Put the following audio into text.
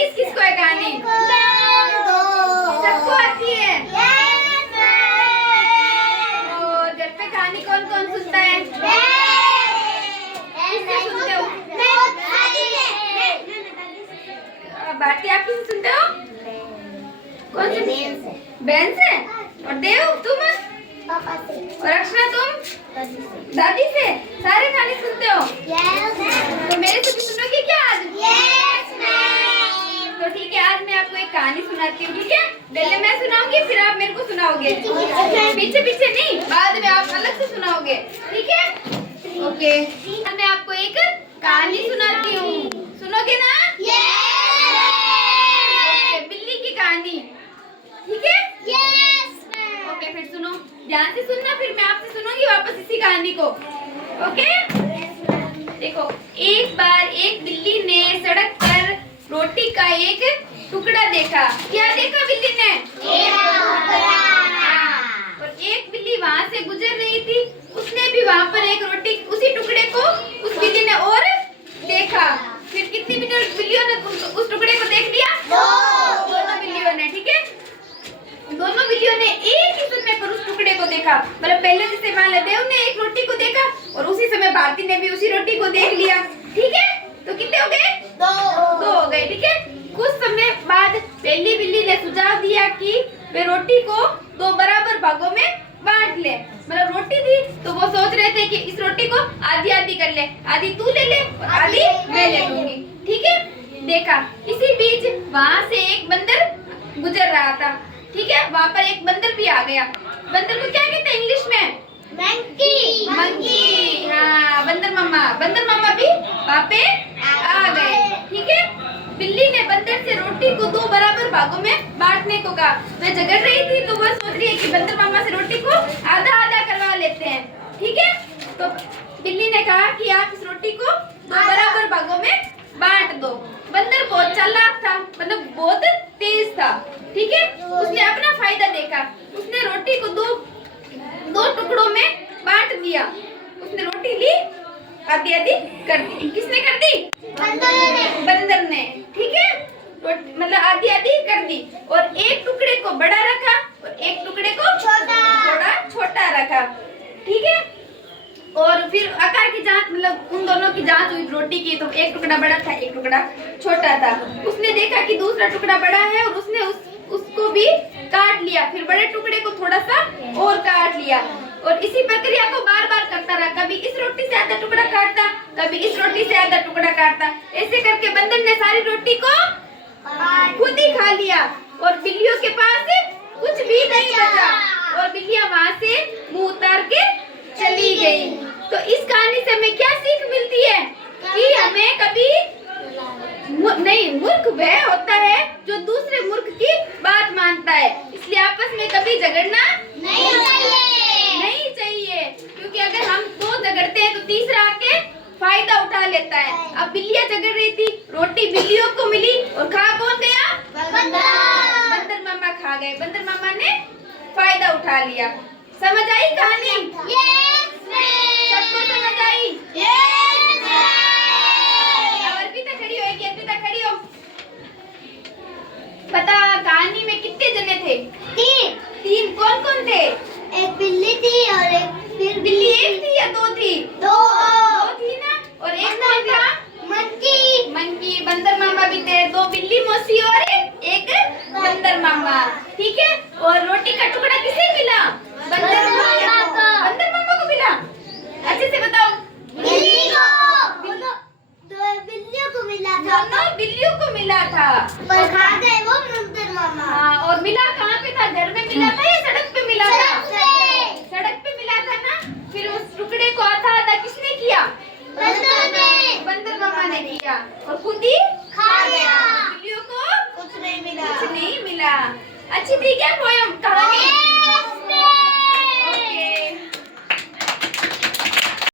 किस किस को है कहानी? सबको आती है। और घर पे कहानी कौन कौन सुनता है? किससे सुनते हो? भारती आप किससे सुनते हो? कौन से? बहन से। और देव तुम? पापा से। और अक्षरा तुम? दादी से। सारे कहानी सुनते हो? तो मेरे से भी सुनोगे क्या आज? तो ठीक है, आज मैं आपको एक कहानी सुनाती हूँ, ठीक है? पहले मैं सुनाऊंगी, फिर आप मेरे को सुनाओगे। पीछे पीछे नहीं, बाद में आप अलग से सुनाओगे, ठीक है? ओके। आज मैं आपको एक कहानी सुनाती हूँ, सुनोगे ना? ओके, बिल्ली की कहानी, ठीक है? ओके, फिर सुनो, ध्यान से सुनना, फिर मैं आपसे सुनूंगी वापस इसी कहानी को। ओके? देखो, एक बार एक बिल्ली ने सड़क पर रोटी का एक टुकड़ा देखा। क्या देखा बिल्ली ने? और एक बिल्ली वहाँ से गुजर रही थी, उसने भी वहाँ पर एक रोटी, उसी टुकड़े को उस बिल्ली ने और देखा। फिर कितनी बिल्लियों ने उस टुकड़े को देख लिया? दोनों बिल्लियों ने, ठीक है? दोनों बिल्लियों ने एक ही समय पर उस टुकड़े को देखा। मतलब पहले जैसे देव ने एक रोटी को देखा और उसी समय भारती ने भी उसी रोटी को देख लिया, ठीक है? तो कितने हो गए? दो हो गए, ठीक है? कुछ समय बाद पहली बिल्ली ने सुझाव दिया कि वे रोटी को दो बराबर भागों में बांट ले। मतलब रोटी थी तो वो सोच रहे थे कि इस रोटी को आधी आधी कर ले, आधी तू ले ले और आधी मैं ले लूंगी, ठीक है? देखा, इसी बीच वहाँ से एक बंदर गुजर रहा था, ठीक है? वहाँ पर एक बंदर भी आ गया। बंदर को क्या कहते हैं इंग्लिश में? मंकी। हाँ, बंदर मामा भी वहाँ पे आ गए, ठीक है? बिल्ली ने बंदर से रोटी को दो बराबर भागों में बांटने को कहा। वह झगड़ रही थी तो वह सोच रही है कि बंदर मामा से रोटी को आधा आधा करवा लेते हैं, ठीक है? तो बिल्ली ने कहा कि आप इस रोटी को दो बराबर भागों में बांट दो। बंदर बहुत चालाक था, मतलब बहुत तेज था, ठीक है? उसने अपना फायदा देखा, उसने रोटी को दो टुकड़ों में बांट दिया। उसने रोटी ली, आधी आधी कर दी। किसने कर दी? बंदर ने, ठीक है? मतलब आधी आधी कर दी और एक टुकड़े को बड़ा रखा और एक टुकड़े को थोड़ा छोटा रखा, ठीक है? और फिर आकार की जांच, मतलब उन दोनों की जांच हुई रोटी की, तो एक टुकड़ा बड़ा था, एक टुकड़ा छोटा था। उसने देखा कि दूसरा टुकड़ा बड़ा है और उसने उसको भी काट लिया। फिर बड़े टुकड़े को थोड़ा सा और काट लिया और इसी प्रक्रिया को बार बार करता रहा। कभी इस रोटी से आधा टुकड़ा काटता, कभी इस रोटी से आधा टुकड़ा काटता। ऐसे करके बंदर ने सारी रोटी को खुद ही खा लिया और बिल्लियों के पास कुछ भी नहीं बचा और बिल्लियां वहाँ से मुंह उतार के चली गई। तो इस कहानी से हमें क्या सीख मिलती है? कि हमें कभी नहीं, मूर्ख वह होता है जो दूसरे मूर्ख की बात मानता है। इसलिए आपस में कभी झगड़ना नहीं चाहिए, क्योंकि अगर हम दो झगड़ते हैं तो तीसरा आके फायदा उठा लेता है। अब बिल्लियां झगड़ रही थी, रोटी बिल्लियों को मिली और खा कौन गया? बंदर मामा खा गए। बंदर मामा ने फायदा उठा लिया। समझ आई कहानी? सबको समझ आई? अर्पिता खड़ी हो, अर्पिता खड़ी हो। पता कहानी में कितने जने थे? तीन। कौन कौन थे? एक बिल्ली थी और एक फिर बिल्ली एक थी या दो थी? दो थी ना। और एक कौन था? मंकी। बंदर मामा भी थे। दो बिल्ली मौसी और एक बंदर मामा, ठीक है? और रोटी का टुकड़ा किसे मिला? बंदर मामा को मिला। अच्छे से बताओ। बिल्लियों को मिला था। दोनों बिल्लियों को मिला था। पर खा गए वो बंदर मामा। हाँ, और मिला कहाँ पे था? घर में मिला था या सड़क पे मिला था? सड़क पे मिला था ना। फिर उस टुकड़े को आधा आधा किसने किया?